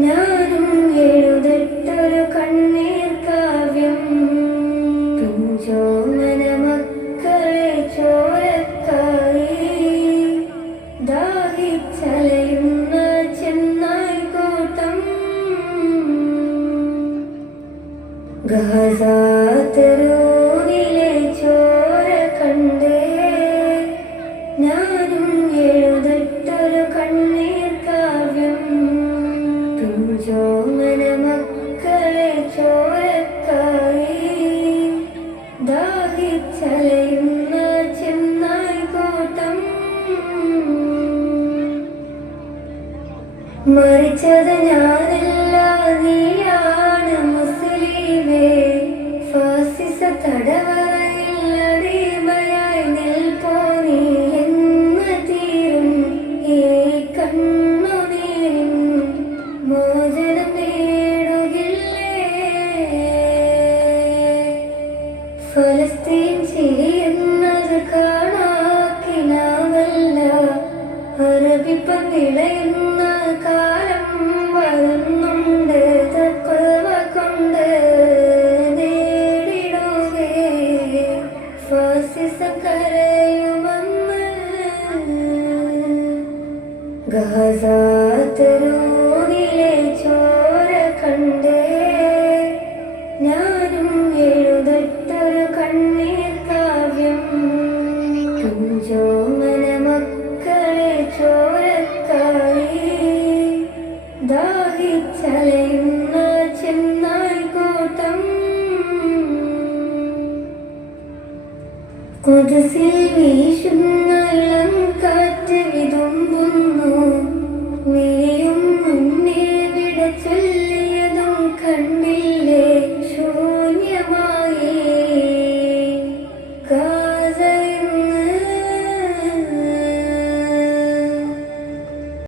ഞാനും എഴുതിട്ടൊരു കണ്ണീർ കാവ്യം പിഞ്ചോമന മക്കളെ ചോരക്കായി ദാഹിച്ചലയുന്ന ചെന്നായി കൂട്ടം ഗസാതെരുവിലെ ചോര കണ്ടേ ഞാനും എഴുതിട്ടൊരു കണ്ണീർ കാവ്യം പിഞ്ചോമന മക്കളെ ചോരക്കായി ദാഹിച്ചലയുന്ന ചെന്നായി കൂട്ടം മരിച്ചത് ഞാനല്ല നീയാണ് മുസ്ലിമേ ഫാസിസ തടവറയിൽ അടിമയായി നിൽപ്പോ നീ എന്ന് തീരും ഈ കണ്ണുനീരിൻ മോചനം നേടുകില്ലേ ഫലസ്തീൻ ചിരിയെന്നത് കാണാക്കിനാവല്ല അറബിപ്പം വിളയുന്ന കാലം വരുന്നുണ്ട് തഖ്വ കൊണ്ട് നേടിടുകേ ഫാസിസം കരയുമെന്ന് ഗസാതെരുവിലെ ചോര കണ്ടേ ഞാനും എഴുതിട്ടൊരു കണ്ണീർ കാവ്യം പിഞ്ചോമന മക്കളെ ചോരക്കായി ദാഹിച്ചലയുന്ന ചെന്നായി കൂട്ടം ഖുദ്സിൽ വീശുന്ന ഇളം